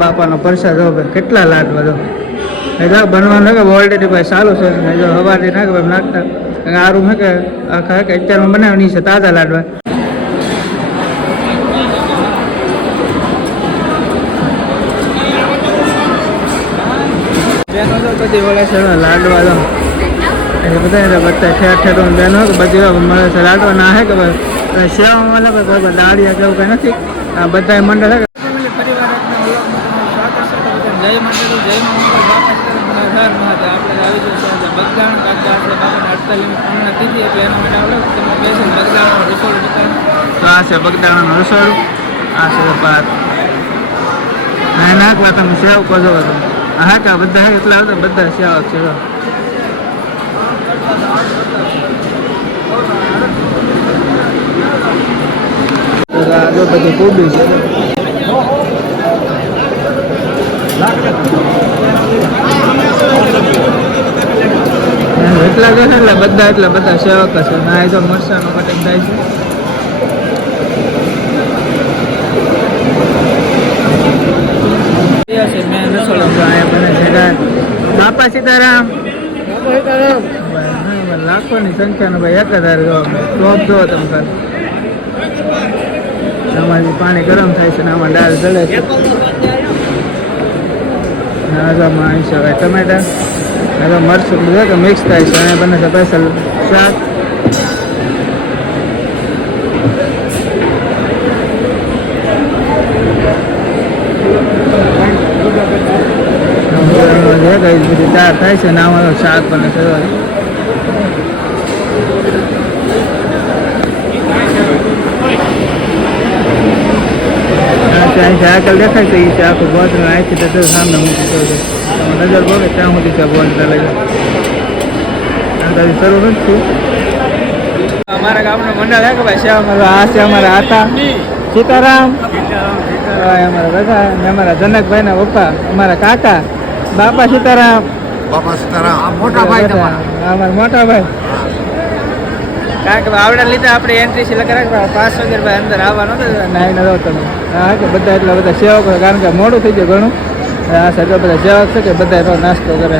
બાપાનો પ્રસાદ હો ભાઈ કેટલા લાડવા દો એટલે બનવાનું કે ઓલરેડી ભાઈ સારું છે જો હવારથી ના કે ભાઈ નાખતા આરું હે કે આખા કે અત્યારમાં બનાવવાની છે તાજા લાડવા બેનો તો બધી વળે છે લાડવા દો બધા ઠેર ઠેર બેનો બધી મળે છે લાડવા ના હે કે ભાઈ સેવામાં ભાઈ દાળિયા કેવું કંઈ નથી આ બધા મંડળ હે પરિવાર જય મંડળ જય ઘર મહાદેવ આપણે આવી જશે બગદાણ કાકા છે બાપાને 48મી પૂર્ણ તિથિ એટલે એના માટે આપણે તમે બેસીને બગદાણનું રસોડું બતાવ્યું તો આ છે બગદાણાનું રસોડું આ છે ભાત ના નાખવા તમે સેવ કરજો હા કા બધા એટલા હતા બધા સેવા છે જો બધી કોબી છે એટલા છે ને એટલે બધા સેવક છે ના એ તો મરચાંનું કટિંગ થાય છે મેં રસોડો અહીંયા બને છે બાપા સીતારામ લાખોની સંખ્યાનો ભાઈ એક હજાર ટોપ જોવો તમે ખાલી આમાં પાણી ગરમ થાય છે ને આમાં દાળ જળે છે આમાં અહીં છે ભાઈ ટમેટા હવે મરચું બધું કે મિક્સ થાય છે અને બને છે સ્પેશિયલ શાક બધી દાળ થાય છે ને આમાં શાક બને છે આગળ દેખાય છે એ છે આખું બોતલ અહીંથી તો સામે મૂકી દો નજર બોલે ત્યાં સુધી છે બોતલ લઈ શરૂ નથી અમારા ગામનું મંડળ હે કે ભાઈ સેવામાં આ છે અમારા આતા સીતારામ અમારા બધા અમારા જનકભાઈ ના પપ્પા અમારા કાકા બાપા સીતારામ મોટા ભાઈ અમારા મોટા ભાઈ કારણ કે આવડા લીધે આપણે એન્ટ્રી છે લગાવી 5 વાગે ભાઈ અંદર આવવાનો હતો નાઈને રહો તમે હા કે બધા એટલા બધા સેવકો કારણ કે મોડું થઈ ગયું ઘણું આ સાઈડ બધા સેવક છે કે બધા નાસ્તો કરે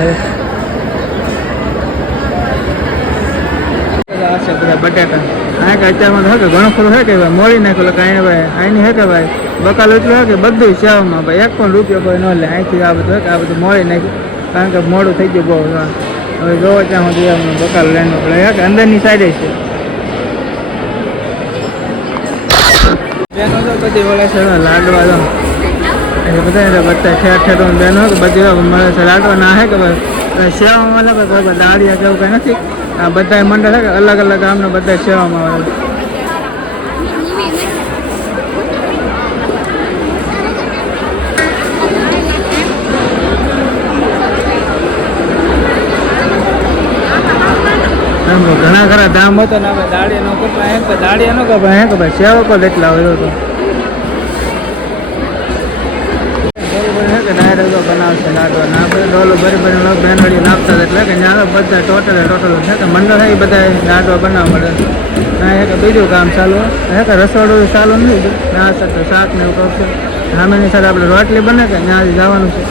છે બધા બટાકા હા કે અત્યારમાં હે કે ઘણું ખરું હે કે ભાઈ મોડી નાખેલો કાંઈ ભાઈ અહીંની હે કે ભાઈ બકાલો એટલું હે કે બધું સેવામાં ભાઈ 1 પણ રૂપિયો કોઈ ન લે અહીંથી આ બધું હે કે આ બધું મોડી નાખ્યું કારણ કે મોડું થઈ ગયું બહુ હવે જોવો ત્યાં સુધી બકાલો લેવાનો પડે હે કે અંદરની સાઈડે છે બેનો તો બધી વળે છે લાડવા દો બધા ઠેર ઠેર બેનો બધી મળે છે લાડવા ના હે કે ભાઈ સેવામાં ભાઈ દાળિયા કેવું કંઈ નથી આ બધા મંડળ હે કે અલગ અલગ ગામના બધા સેવામાં આવે ઘણા ખરા ધામ હતો ને આપણે દાળિયાનો કેટલા દાળિયાનો કે ભાઈ સેવકો એટલા હોય તો ડાયરેક્ટ બનાવશે લાડવા ના આપણે ડોલો ભરી બેનડી નાખતા એટલે કે ત્યાં બધા ટોટલ છે કે મંડળ એ બધા લાડવા બનાવવા મળે ત્યાં એક બીજું કામ ચાલુ હે કે રસોડું ચાલુ નહીં ત્યાં સાથે શાક ને એવું કરશે સામેની સાથે આપણે રોટલી બને કે ત્યાં જવાનું છે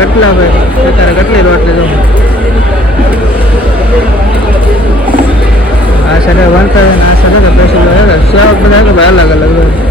કેટલા ભાઈ કેટલી રોટલી દઉં આ સાથે વણતા હોય ને આ સાથે પેસું સેવક બધા કે ભાઈ અલગ અલગ હોય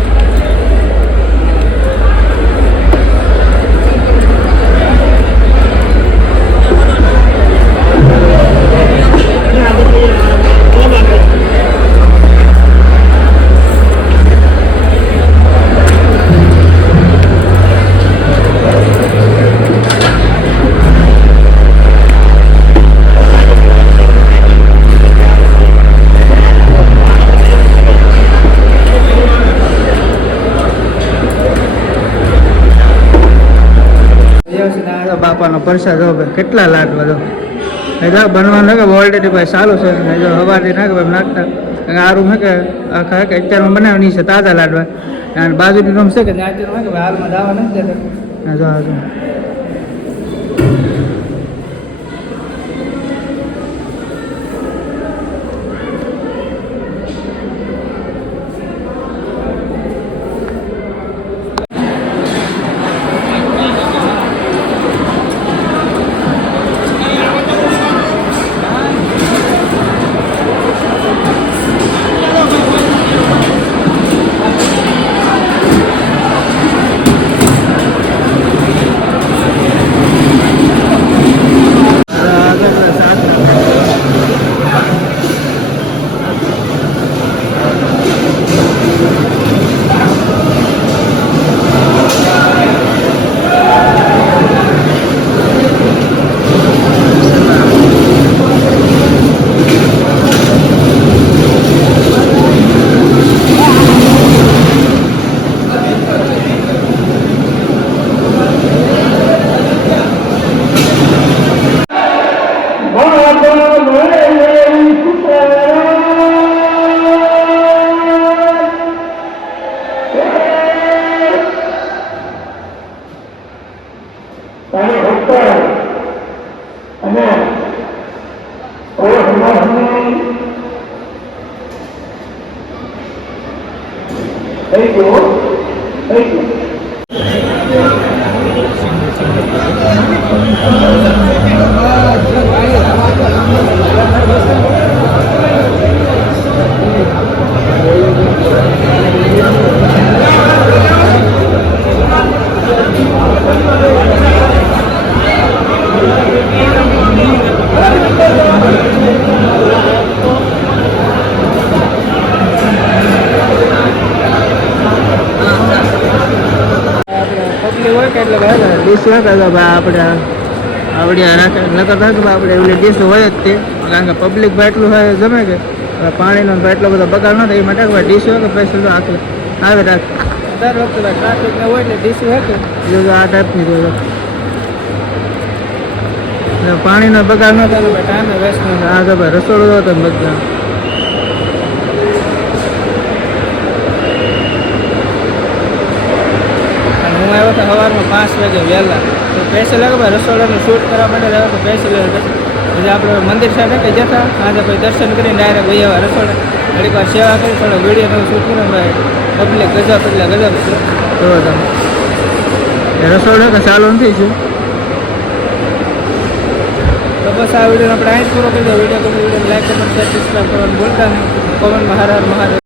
બાપાનો પ્રસાદ હો ભાઈ કેટલા લાડવા દો જો બનવાનું કે ઓલરેડી ભાઈ ચાલુ છે જો હવાથી ના કે ભાઈ નાખતા આ રૂમ કે આખા કે અત્યારમાં બનાવવાની છે તાજા લાડવા અને બાજુની રૂમ છે કે ત્યાં કે હાલમાં દાવા નથી દેતા જો આ ડીશ હોય કે આપણે આપણે એવલી ડીશ હોય જ તે કારણ કે પબ્લિક ભાઈ એટલું હોય જમે કે પાણીનો એટલો બધો બગાડ ન થાય એ માટે ડીશ હોય કે પૈસા તો આખું આવે રાખ દર વખતે ટ્રાફિક ને હોય એટલે ડીશ હોય કે આ ટાઈપની હોય પાણીનો બગાડ ન થાય ટાઈમે વેસ્ટ ન થાય આ તો ભાઈ રસોડું હતો બધા હું આવ્યો હતો સવારમાં 5 વાગે વહેલા તો સ્પેશિયલ કે ભાઈ રસોડાનું શૂટ કરવા માટે આવ્યો તો સ્પેશિયલ પછી આપણે મંદિર સાથે કે જતા આજે ભાઈ દર્શન કરીને ડાયરેક્ટ ભાઈ આવ્યા રસોડા ઘડીક વાર સેવા કરી થોડો વિડીયો શૂટ કરીને ભાઈ પબ્લિક ગજબ એટલે ગજબ છે તો તમે રસોડો કે ચાલુ નથી છે તો બસ આ વિડીયો આપણે અહીં પૂરો કરી દો વિડીયો ગમે વિડીયો લાઈક કમેન્ટ સબસ્ક્રાઈબ કરવાનું ભૂલતા નહીં કોમેન્ટમાં હર હર મહાદેવ